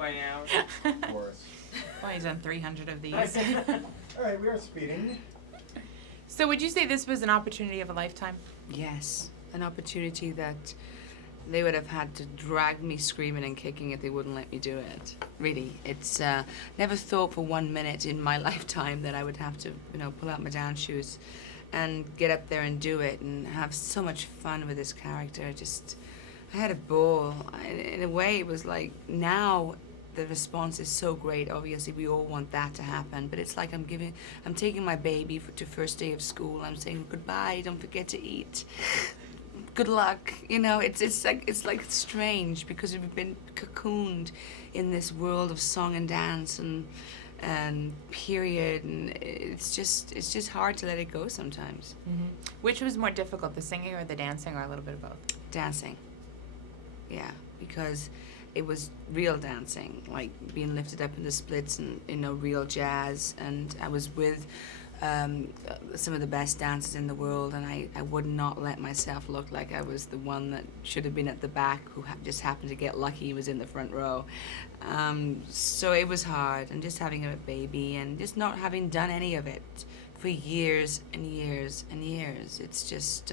by now. Of course. Well, he's done 300 of these. All right, we are speeding. So would you say this was an opportunity of a lifetime? Yes, an opportunity that they would have had to drag me screaming and kicking if they wouldn't let me do it. Really, it's never thought for 1 minute in my lifetime that I would have to, pull out my dance shoes and get up there and do it and have so much fun with this character. I had a ball. In a way, it was like now the response is so great. Obviously, we all want that to happen, but it's like I'm taking my baby to first day of school. I'm saying goodbye. Don't forget to eat. Good luck. It's like strange because we've been cocooned in this world of song and dance and period, and it's just hard to let it go sometimes. Mm-hmm. Which was more difficult, the singing or the dancing, or a little bit of both? Dancing. Yeah, because it was real dancing, like being lifted up in the splits and real jazz. And I was with some of the best dancers in the world, and I would not let myself look like I was the one that should have been at the back, who just happened to get lucky he was in the front row. So it was hard, and just having a baby and just not having done any of it for years and years and years. It's just,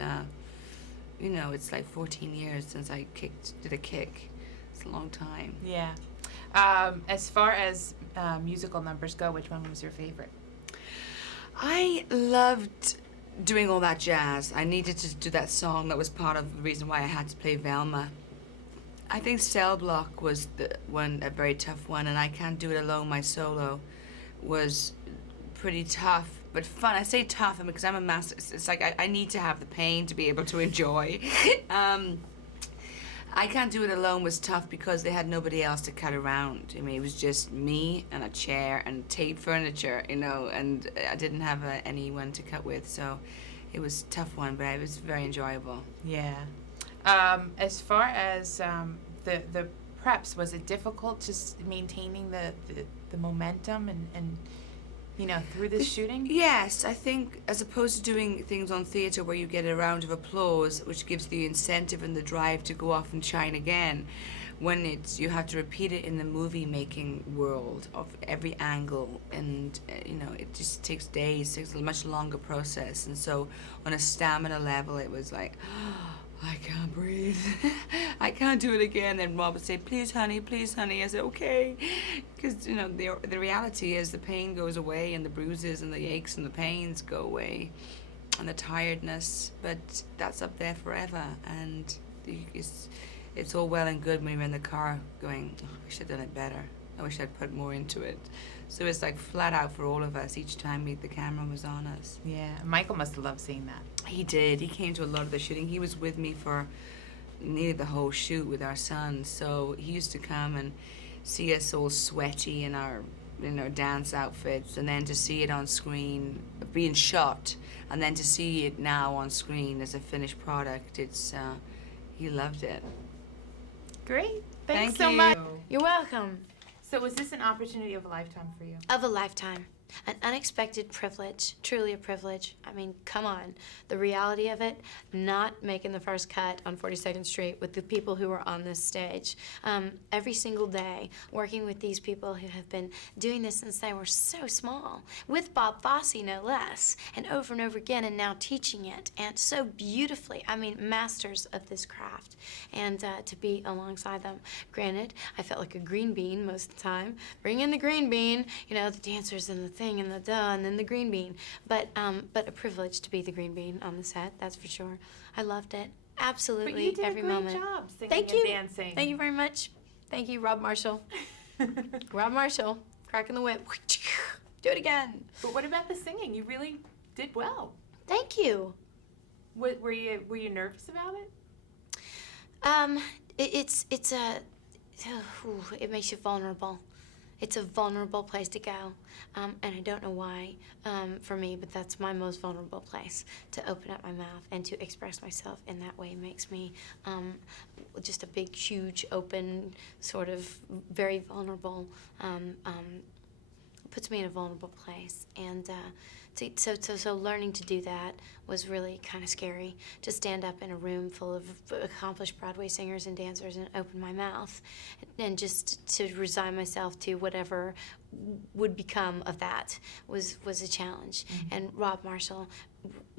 it's like 14 years since I did a kick. It's a long time. Yeah. As far as musical numbers go, which one was your favorite? I loved doing all that jazz. I needed to do that song. That was part of the reason why I had to play Velma. I think Cell Block was a very tough one, and I Can't Do It Alone, my solo, was pretty tough, but fun. I say tough because I'm a master. It's like I need to have the pain to be able to enjoy. I Can't Do It Alone was tough because they had nobody else to cut around. I mean, it was just me and a chair and Tate furniture, and I didn't have anyone to cut with, so it was a tough one, but it was very enjoyable. Yeah. As far as the preps, was it difficult just maintaining the momentum and through the shooting? Yes, I think as opposed to doing things on theatre where you get a round of applause, which gives the incentive and the drive to go off and shine again, when you have to repeat it in the movie-making world of every angle, and it just takes days, takes a much longer process, and so on a stamina level, it was like, I can't breathe. I can't do it again. Then Rob would say, please, honey, please, honey. I said, okay. Because, the reality is the pain goes away, and the bruises and the aches and the pains go away, and the tiredness, but that's up there forever. And it's all well and good when you're in the car going, oh, I should have done it better. I wish I'd put more into it. So it's like flat out for all of us each time the camera was on us. Yeah, Michael must have loved seeing that. He did. He came to a lot of the shooting. He was with me for nearly the whole shoot with our son. So he used to come and see us all sweaty in our dance outfits, and then to see it on screen being shot, and then to see it now on screen as a finished product, he loved it. Great. Thanks Thank so you. much. You're welcome. So was this an opportunity of a lifetime for you? Of a lifetime. An unexpected privilege, truly a privilege. I mean, come on. The reality of it, not making the first cut on 42nd Street with the people who were on this stage. Every single day, working with these people who have been doing this since they were so small, with Bob Fosse, no less, and over again, and now teaching it, and so beautifully. I mean, masters of this craft. And to be alongside them. Granted, I felt like a green bean most of the time. Bring in the green bean, the dancers and the thing and the duh, and then the green bean. But a privilege to be the green bean on the set, that's for sure. I loved it. Absolutely, but you did every a great moment. job singing Thank and you. dancing. Thank you very much. Thank you, Rob Marshall. Rob Marshall, cracking the whip. Do it again. But what about the singing? You really did well. Thank you. Were you nervous about it? It makes you vulnerable. It's a vulnerable place to go, and I don't know why for me, but that's my most vulnerable place, to open up my mouth and to express myself in that way. Makes me just a big, huge, open, sort of very vulnerable puts me in a vulnerable place. And so learning to do that was really kind of scary, to stand up in a room full of accomplished Broadway singers and dancers and open my mouth and just to resign myself to whatever would become of that was a challenge. And Rob Marshall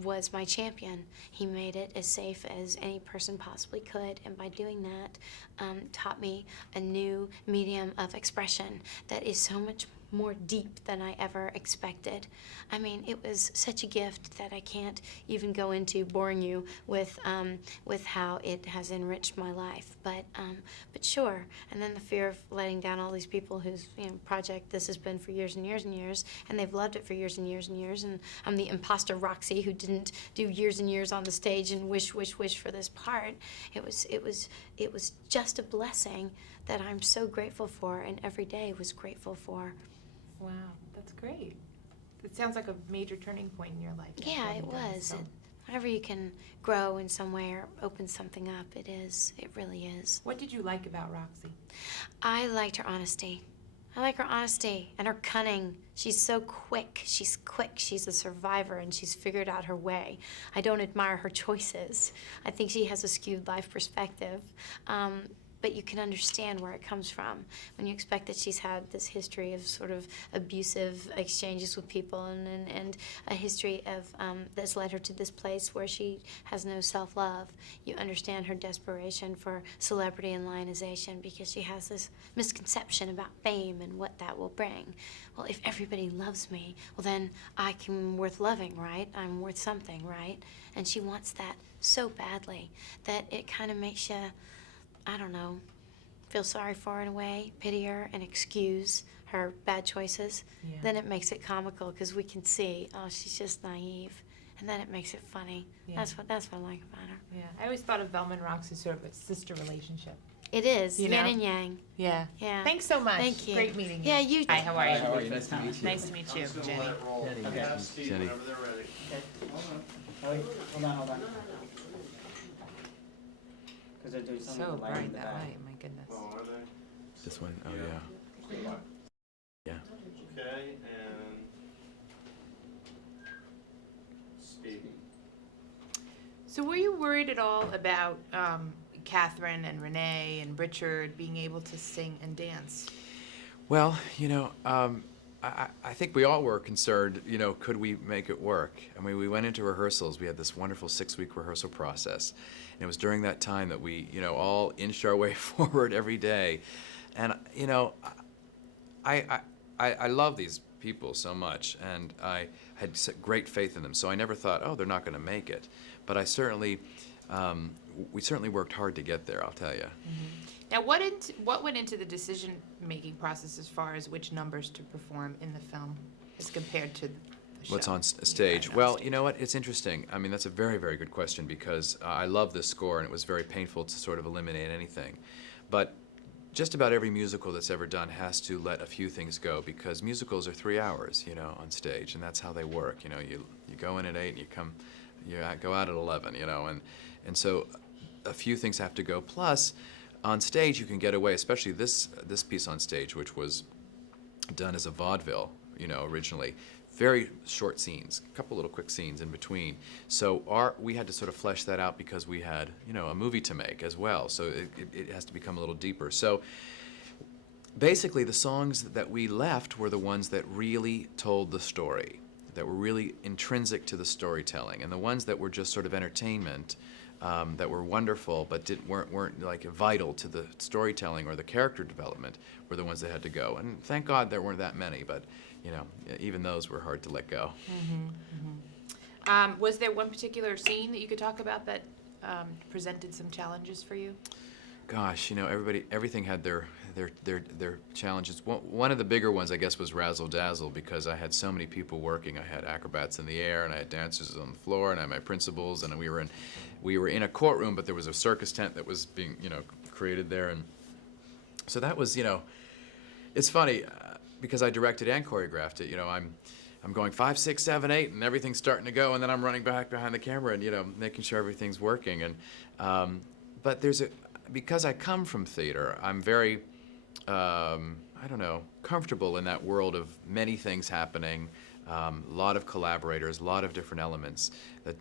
was my champion. He made it as safe as any person possibly could, and by doing that, taught me a new medium of expression that is so much more deep than I ever expected. I mean, it was such a gift that I can't even go into boring you with how it has enriched my life. But sure. And then the fear of letting down all these people whose project this has been for years and years and years, and they've loved it for years and years and years. And I'm the imposter Roxy who didn't do years and years on the stage and wish for this part. It was just a blessing that I'm so grateful for, and every day was grateful for. Wow, that's great. It sounds like a major turning point in your life. Yeah, it was. Whenever you can grow in some way or open something up, it is. It really is. What did you like about Roxy? I liked her honesty. I like her honesty and her cunning. She's so quick. She's quick. She's a survivor, and she's figured out her way. I don't admire her choices. I think she has a skewed life perspective. But you can understand where it comes from when you expect that she's had this history of sort of abusive exchanges with people and a history of that's led her to this place where she has no self-love. You understand her desperation for celebrity and lionization because she has this misconception about fame and what that will bring. Well, if everybody loves me, well then I'm worth loving, right? I'm worth something, right? And she wants that so badly that it kind of makes you, I don't know, feel sorry for her in a way, pity her, and excuse her bad choices. Yeah. Then it makes it comical because we can see, oh, she's just naive, and then it makes it funny. Yeah. That's what I like about her. Yeah, I always thought of Velma and Roxy as sort of a sister relationship. It is You yin know? and yang. Yeah. Yeah. Thanks so much. Thank you. Great meeting you. Yeah, you. Hi, how are you? How are you? Nice to meet you. Nice to meet you, Jenny. Okay. Jenny. Whenever they're ready. Okay. Hold on. Because they're doing something So with the lighting in bright the that back. light, my goodness. Oh, are they? This one? Oh, yeah. Yeah. Okay, and speed. So were you worried at all about Catherine and Renee and Richard being able to sing and dance? Well, I think we all were concerned, could we make it work? I mean, we went into rehearsals. We had this wonderful 6-week rehearsal process. And it was during that time that we, all inched our way forward every day. And, I love these people so much, and I had great faith in them. So I never thought, oh, they're not going to make it. But I certainly, we certainly worked hard to get there, I'll tell you. Mm-hmm. Now, what went into the decision-making process as far as which numbers to perform in the film as compared to the show? What's on stage? Well, you know what? It's interesting. I mean, that's a very, very good question because I love this score, and it was very painful to sort of eliminate anything. But just about every musical that's ever done has to let a few things go because musicals are 3 hours, on stage, and that's how they work. You go in at 8 and you go out at 11, and so a few things have to go. Plus, on stage you can get away, especially this piece on stage, which was done as a vaudeville, originally. Very short scenes, a couple little quick scenes in between. So we had to sort of flesh that out because we had, a movie to make as well. So it has to become a little deeper. So basically the songs that we left were the ones that really told the story, that were really intrinsic to the storytelling. And the ones that were just sort of entertainment, that were wonderful but weren't like vital to the storytelling or the character development were the ones that had to go. And thank God there weren't that many, but even those were hard to let go. Mm-hmm, mm-hmm. Was there one particular scene that you could talk about that presented some challenges for you? Gosh, everything had their challenges. One of the bigger ones, I guess, was Razzle Dazzle because I had so many people working. I had acrobats in the air, and I had dancers on the floor, and I had my principals, and we were in a courtroom, but there was a circus tent that was being created there, and so that was it's funny. Because I directed and choreographed it, I'm going 5, 6, 7, 8, and everything's starting to go, and then I'm running back behind the camera and making sure everything's working. And but because I come from theater, I'm very I I don't know, comfortable in that world of many things happening, a lot of collaborators, a lot of different elements. That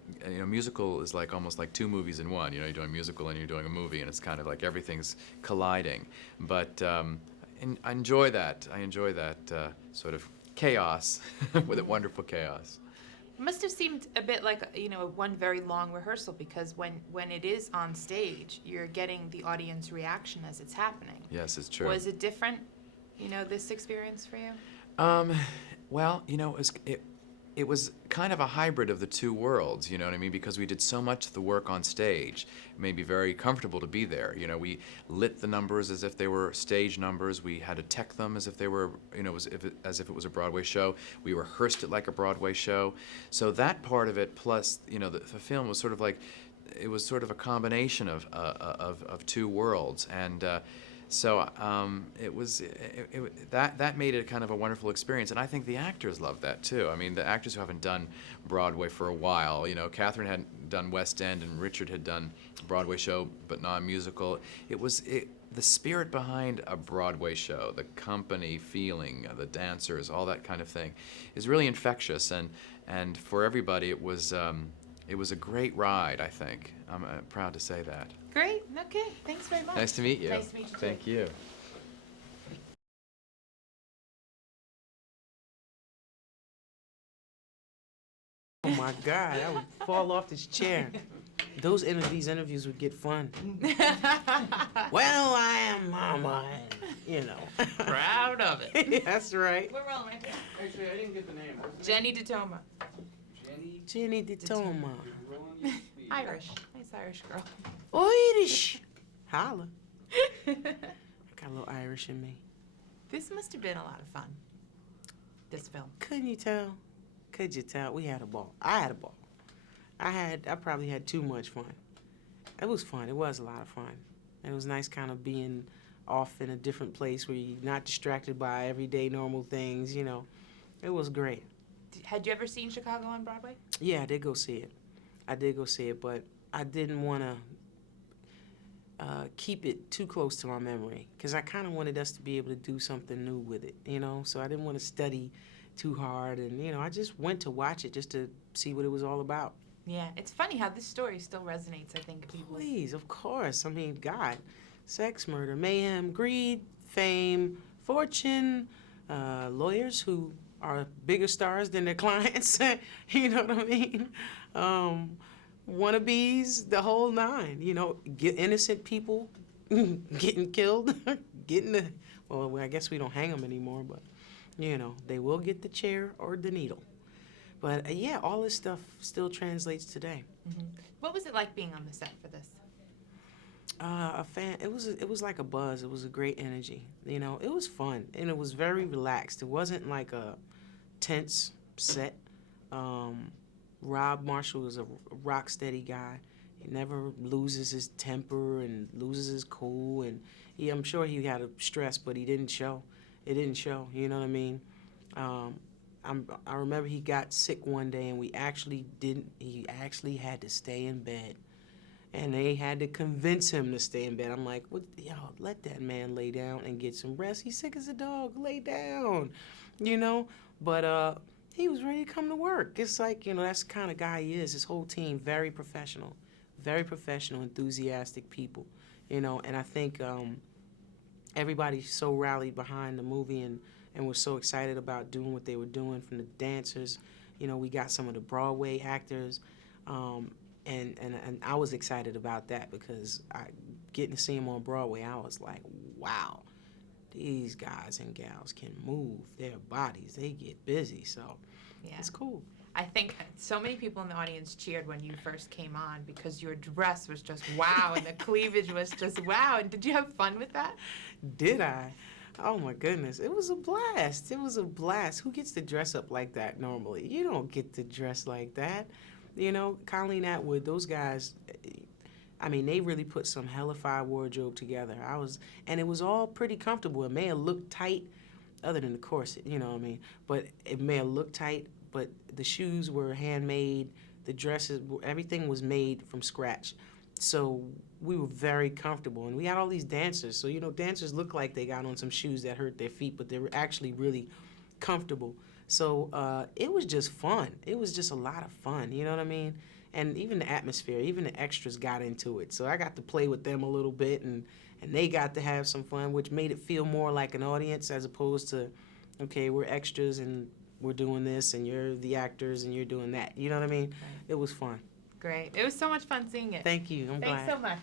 musical is like almost like two movies in one. You're doing a musical and you're doing a movie, and it's kind of like everything's colliding. But I enjoy that. I enjoy that sort of chaos, with it wonderful chaos. It must have seemed a bit like one very long rehearsal, because when it is on stage, you're getting the audience reaction as it's happening. Yes, it's true. Was it different, this experience for you? Well, it was kind of a hybrid of the two worlds, you know what I mean? Because we did so much of the work on stage, it made me very comfortable to be there. We lit the numbers as if they were stage numbers. We had to tech them as if they were, as if it was a Broadway show. We rehearsed it like a Broadway show. So that part of it, plus, the film was sort of like, it was sort of a combination of two worlds, and. So it was that made it kind of a wonderful experience, and I think the actors loved that too. I mean, the actors who haven't done Broadway for a while, Catherine hadn't done West End, and Richard had done a Broadway show but non-musical. The spirit behind a Broadway show, the company feeling, the dancers, all that kind of thing, is really infectious, and for everybody it was a great ride. I think I'm proud to say that. Great. Okay. Thanks very much. Nice to meet you. Nice to meet you too. Thank you. Oh my God, I would fall off this chair. These interviews would get fun. Well, I am Mama, and, Proud of it. That's right. We're rolling. Actually, I didn't get the name. Jenny DeToma. Jenny DeToma. Irish. Nice Irish girl. Irish. Holla. I got a little Irish in me. This must have been a lot of fun, this film. Couldn't you tell? Could you tell? We had a ball. I had a ball. I probably had too much fun. It was fun. It was a lot of fun. It was nice kind of being off in a different place where you're not distracted by everyday normal things, It was great. Had you ever seen Chicago on Broadway? Yeah, I did go see it. But I didn't want to keep it too close to my memory, because I kind of wanted us to be able to do something new with it, So I didn't want to study too hard, and, I just went to watch it just to see what it was all about. Yeah, it's funny how this story still resonates, I think, people. Please, of course. I mean, God, sex, murder, mayhem, greed, fame, fortune, lawyers who are bigger stars than their clients, you know what I mean? Wannabes, the whole nine, get innocent people getting killed, well, I guess we don't hang them anymore, but, they will get the chair or the needle. But, yeah, all this stuff still translates today. Mm-hmm. What was it like being on the set for this? It was like a buzz. It was a great energy. It was fun, and it was very relaxed. It wasn't like a tense set. Rob Marshall was a rock steady guy. He never loses his temper and loses his cool, and I'm sure he had a stress, but he didn't show. It didn't show. You know what I mean? I remember he got sick one day, and he actually had to stay in bed. And they had to convince him to stay in bed. I'm like, let that man lay down and get some rest. He's sick as a dog. Lay down, But he was ready to come to work. It's like, that's the kind of guy he is. His whole team, very professional, enthusiastic people, And I think everybody so rallied behind the movie and was so excited about doing what they were doing, from the dancers. We got some of the Broadway actors. And I was excited about that, because getting to see them on Broadway, I was like, wow, these guys and gals can move their bodies. They get busy, so Yeah. it's cool. I think so many people in the audience cheered when you first came on, because your dress was just wow, and the cleavage was just wow. And did you have fun with that? Did I? Oh, my goodness. It was a blast. Who gets to dress up like that normally? You don't get to dress like that. Colleen Atwood, those guys, they really put some hellified wardrobe together. And it was all pretty comfortable. It may have looked tight, other than the corset, but it may have looked tight, but the shoes were handmade, the dresses, everything was made from scratch. So we were very comfortable, and we had all these dancers. So, dancers look like they got on some shoes that hurt their feet, but they were actually really comfortable. So it was just fun. It was just a lot of fun, you know what I mean? And even the atmosphere, even the extras got into it. So I got to play with them a little bit, and they got to have some fun, which made it feel more like an audience as opposed to, okay, we're extras and we're doing this, and you're the actors and you're doing that. You know what I mean? Right. It was fun. Great. It was so much fun seeing it. Thank you. I'm Thanks glad. so much.